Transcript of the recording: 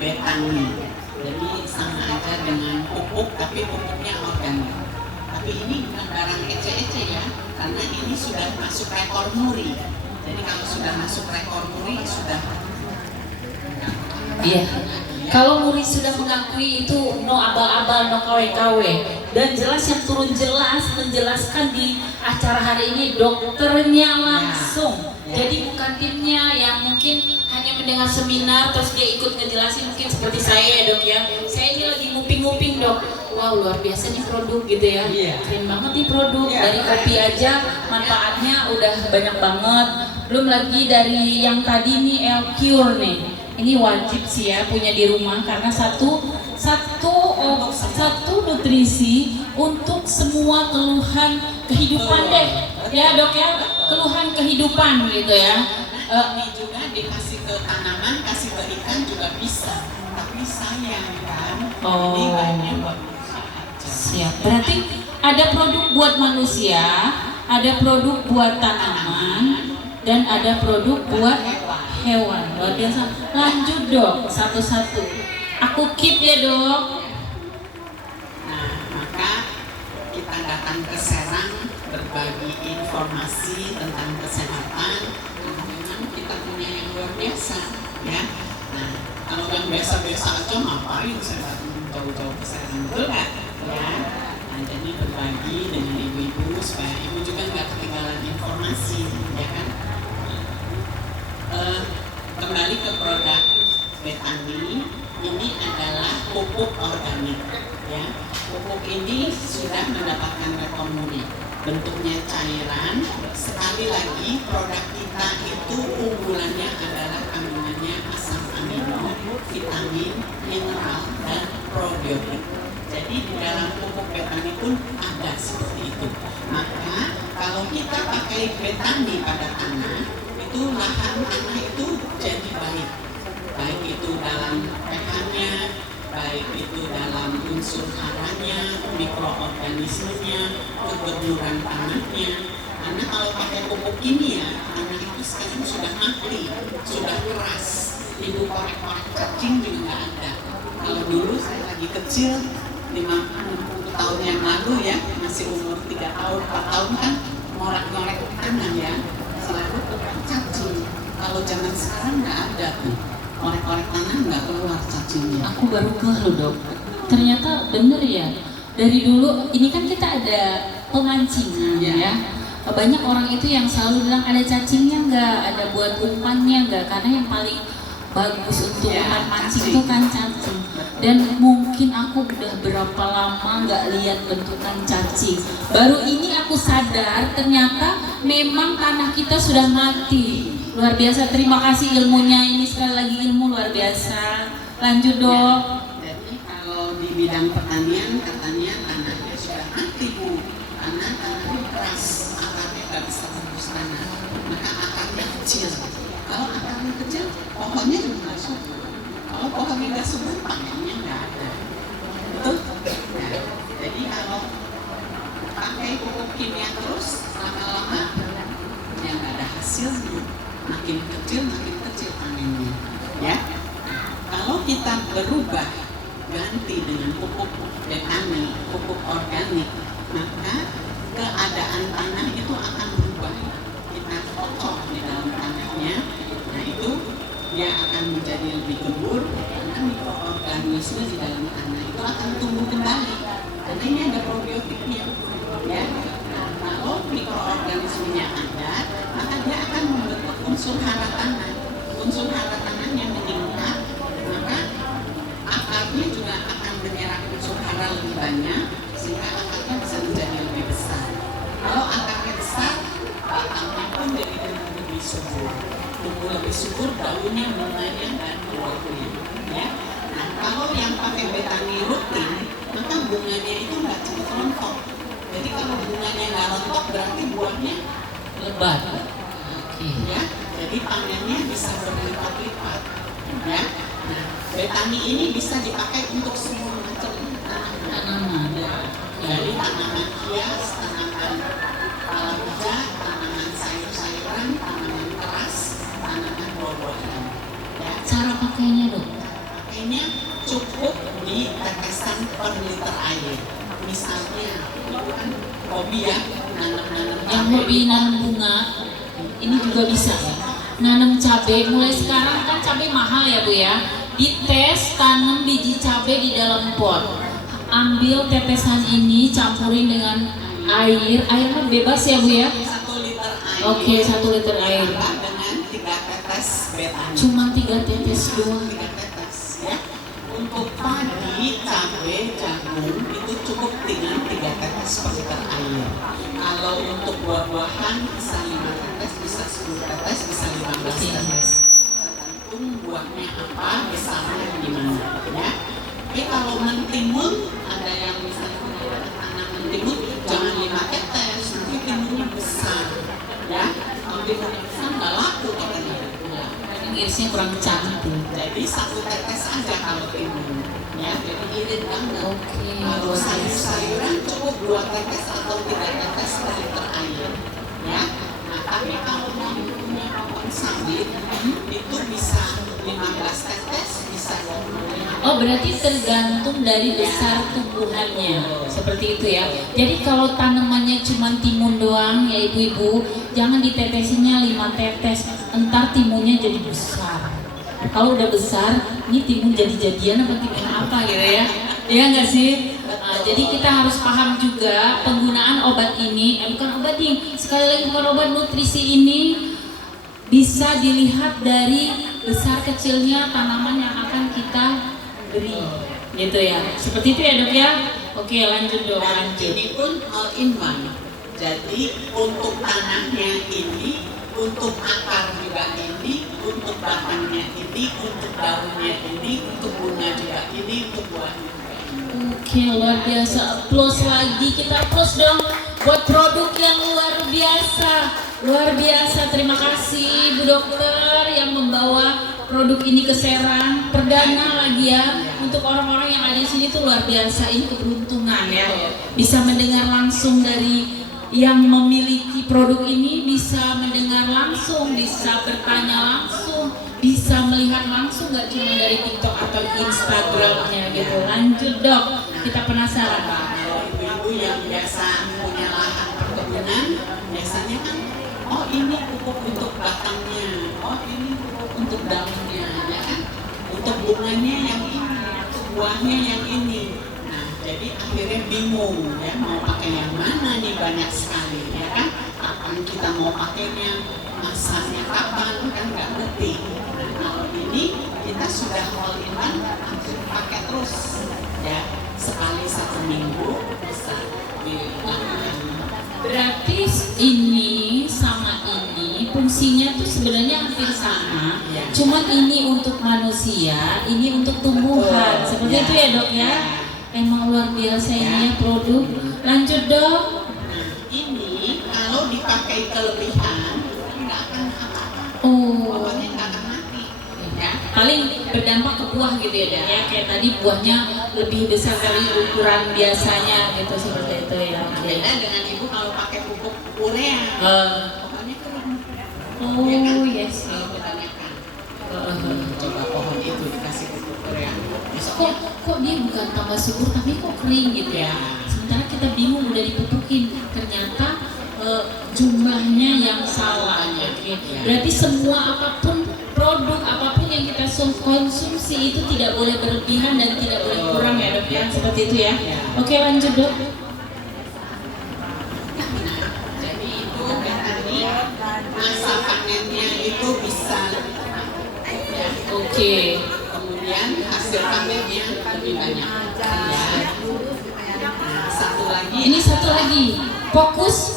betani. Jadi sama aja dengan pupuk, tapi pupuknya organik. Tapi ini bukan barang ece-ece ya, karena ini sudah masuk rekor muri. Jadi kalau sudah masuk rekor muri sudah. Iya. Kalau muri sudah mengakui itu no abal-abal, no kawe-kawe. Dan jelas yang turun jelas menjelaskan di acara hari ini dokternya langsung. Jadi bukan timnya yang mungkin hanya mendengar seminar terus dia ikut ngejelasin, mungkin seperti saya ya dok ya. Saya ini lagi nguping-nguping dok. Wow, luar biasa nih produk gitu ya. Keren banget nih produk. Dari kopi aja manfaatnya udah banyak banget. Belum lagi dari yang tadi nih L-Cure nih. Ini wajib sih ya punya di rumah karena satu nutrisi untuk semua keluhan kehidupan deh ya dok ya, keluhan kehidupan gitu ya. Ini juga dikasih ke tanaman, kasih ke ikan juga bisa, tapi sayang kan ini banyak buat manusia aja. Siap, berarti ada produk buat manusia, ada produk buat tanaman, dan ada produk buat hewan. Luar biasa. Lanjut dok, satu-satu. Aku keep ya dok. Nah, maka kita datang ke Serang berbagi informasi tentang kesehatan. Karena memang kita punya yang luar biasa, ya. Nah, kalau yang biasa-biasa aja ngapain saya datang jauh-jauh ke Serang, betul nggak? Ya. Nah, jadi berbagi dengan ibu-ibu supaya ibu juga nggak ketinggalan informasi, ya kan? Kembali ke produk Betani, ini adalah pupuk organik ya. Pupuk ini sudah mendapatkan rekor muri, bentuknya cairan. Sekali lagi produk kita itu unggulannya adalah kandungannya asam amino, vitamin, mineral, dan probiotik. Jadi di dalam pupuk Betani pun ada seperti itu. Maka kalau kita pakai Betani pada tanah, itu lahan tanah itu jadi baik itu dalam pH-nya, baik itu dalam unsur haranya, mikroorganismenya, kegeburan tanahnya. Karena kalau pakai pupuk kimia, tanah itu sekarang sudah mati, sudah keras, ibu korek-korek cacing juga nggak ada. Kalau dulu saya lagi kecil 50 tahun yang lalu ya, masih umur 3 tahun 4 tahun kan ngorek-ngorek tanah ya, selalu tukang cacing. Kalau zaman sekarang nggak ada tuh, korek-korek tanah nggak keluar cacingnya. Aku baru ngeh loh dok, ternyata bener ya. Dari dulu ini kan kita ada pemancingan ya. Banyak orang itu yang selalu bilang ada cacingnya nggak, ada buat umpannya nggak, karena yang paling bagus untuk umpan mancing itu kan cacing. Dan mungkin aku udah berapa lama nggak lihat bentukan cacing. Baru ini aku sadar ternyata memang tanah kita sudah mati. Luar biasa, terima kasih ilmunya, ini sekali lagi ilmu luar biasa. Lanjut dok. Jadi kalau di bidang pertanian katanya tanahnya sudah mati bu, karena tanahnya keras, akarnya nggak bisa tembus tanah, maka akarnya kecil. Kalau akarnya kecil, pohonnya juga nggak subur. Kalau pohonnya nggak subur, panennya nggak ada. Betul? Nah, jadi kalau pakai pupuk kimia terus, lama-lama ya nggak ada hasilnya. Makin kecil panennya, ya. Kalau kita berubah ganti dengan pupuk Betani, pupuk organik, maka keadaan tanah itu akan berubah. Kita cocok di dalam tanahnya, nah itu dia akan menjadi lebih gembur karena mikroorganisme di dalam tanah itu akan tumbuh kembali. Karena ini ada probiotiknya, ya. Nah, kalau mikroorganismenya ada, maka dia akan membentuk unsur hara tanah. Unsur hara tanahnya meningkat, maka akarnya juga akan menyerap unsur hara lebih banyak, sehingga akarnya bisa menjadi lebih besar. Kalau akarnya besar, batangnya pun jadi lebih subur. Tumbuh lebih subur, daunnya, bunganya, dan buahnya. Ya. Nah, kalau yang pakai Betani rutin, maka bunganya itu nggak cepat rontok. Jadi kalau bunganya nggak rontok, berarti buahnya lebat. Ya, jadi panennya bisa berlipat-lipat. Ya, nah, Betani ini bisa dipakai untuk semua macam tanaman. Ya. Jadi tanaman hias, tanaman palawija, tanaman sayur-sayuran, tanaman keras, tanaman buah-buahan. Ya. Cara pakainya dok? Pakainya cukup di tetesan per liter air. Misalnya, ibu kan hobi ya, nanam-nanam Yang cabai. hobi nanam bunga, ini juga bisa ya. Nanam cabai, mulai sekarang kan cabai mahal ya Bu ya. Dites, tanam biji cabai di dalam pot. Ambil tetesan ini, campurin dengan air. Airnya bebas ya Bu ya. 1 liter air. Oke, 1 liter air. Tambah dengan 3 tetes betani. Cuma 3 tetes doang. 3 tetes ya. Untuk padi, cabai, jagung itu cukup dengan 3 tetes per liter air. Kalau untuk buah-buahan bisa 5 tetes, bisa 10 tetes, bisa 15 tetes. Tergantung buahnya apa, besarnya gimana ya. Tapi kalau mentimun, ada yang misalnya tanam mentimun, jangan 5 tetes, nanti timunnya besar ya. Kalau timunnya besar nggak laku katanya. Ya. Irisnya kurang cantik. Jadi 1 tetes aja kalau timun ya, jadi irit banget. Oke. Kalau sayur-sayuran cukup 2 tetes atau 3 tetes per liter air ya. Nah tapi kalau yang punya pohon sawit itu bisa 15 tetes, bisa 25. Oh, berarti tergantung dari besar tumbuhannya. Seperti itu ya. Jadi kalau tanamannya cuma timun doang ya ibu-ibu, jangan ditetesinnya 5 tetes. Entar timunnya jadi besar. Kalau udah besar, ini timun jadi-jadian apa timun apa gitu ya. Iya nggak sih? Nah, jadi kita harus paham juga penggunaan obat ini, bukan obat nih, sekali lagi bukan obat nutrisi ini bisa dilihat dari besar kecilnya tanaman yang akan kita beri, gitu ya. Seperti itu ya Dok ya. Oke, lanjut Dok, Dan lanjut. ini pun all in one. Jadi untuk tanahnya ini, untuk akar juga ini, untuk batangnya ini, untuk daunnya ini, untuk bunga juga ini, untuk buahnya juga ini. Oke, luar biasa. Applause lagi, kita applause dong buat produk yang luar biasa. Luar biasa, terima kasih Bu Dokter yang membawa produk ini ke Serang. Perdana lagi ya, untuk orang-orang yang ada di sini tuh luar biasa. Ini keberuntungan ya, bisa mendengar langsung dari yang memiliki produk ini, bisa mendengar langsung, bisa bertanya langsung, bisa melihat langsung, nggak cuma dari TikTok atau Instagramnya gitu. Lanjut Dok, kita penasaran. Kalau ibu-ibu yang biasa punya lahan perkebunan, biasanya kan, oh ini pupuk untuk batangnya, oh ini pupuk untuk daunnya, ya kan? Untuk bunganya yang ini, untuk buahnya yang ini. Nah, jadi akhirnya bingung ya, mau pakai yang mana nih, banyak sekali ya kan? Kapan kita mau pakainya, masanya kapan, kan nggak ngerti. Nah, kalau ini kita sudah all in one, langsung pakai terus ya, sekali 1 minggu bisa dilakukan. Berarti ini sama ini fungsinya tuh sebenarnya hampir sama, cuman ini untuk manusia, ini untuk tumbuhan. Seperti itu ya Dok ya. Emang luar biasa ini ya produk. Lanjut Dok. Nah, ini kalau dipakai kelebihan nggak akan apa-apa. Oh, Pokoknya nggak akan mati. Ya. paling berdampak ke buah gitu ya Dok ya. Kayak tadi buahnya lebih besar dari ukuran biasanya gitu, seperti itu ya. Oke. Beda dengan ibu kalau pakai pupuk urea, pokoknya kering. Oh yes. Kalau kebanyakan. Coba pohon itu dikasih pupuk urea. Kok dia bukan tambah subur tapi kok kering gitu ya. Sementara kita bingung udah dipupukin, ternyata jumlahnya yang salah. Oke. Berarti semua apapun produk apapun yang kita konsumsi itu tidak boleh berlebihan dan tidak boleh kurang ya Dok ya. Seperti itu ya. Oke, lanjut Dok. Jadi itu tadi masa panennya itu bisa lebih cepat. Ya. Oke. Kemudian hasil panennya lebih banyak. Ya. Nah, satu lagi. Ini satu lagi. Fokus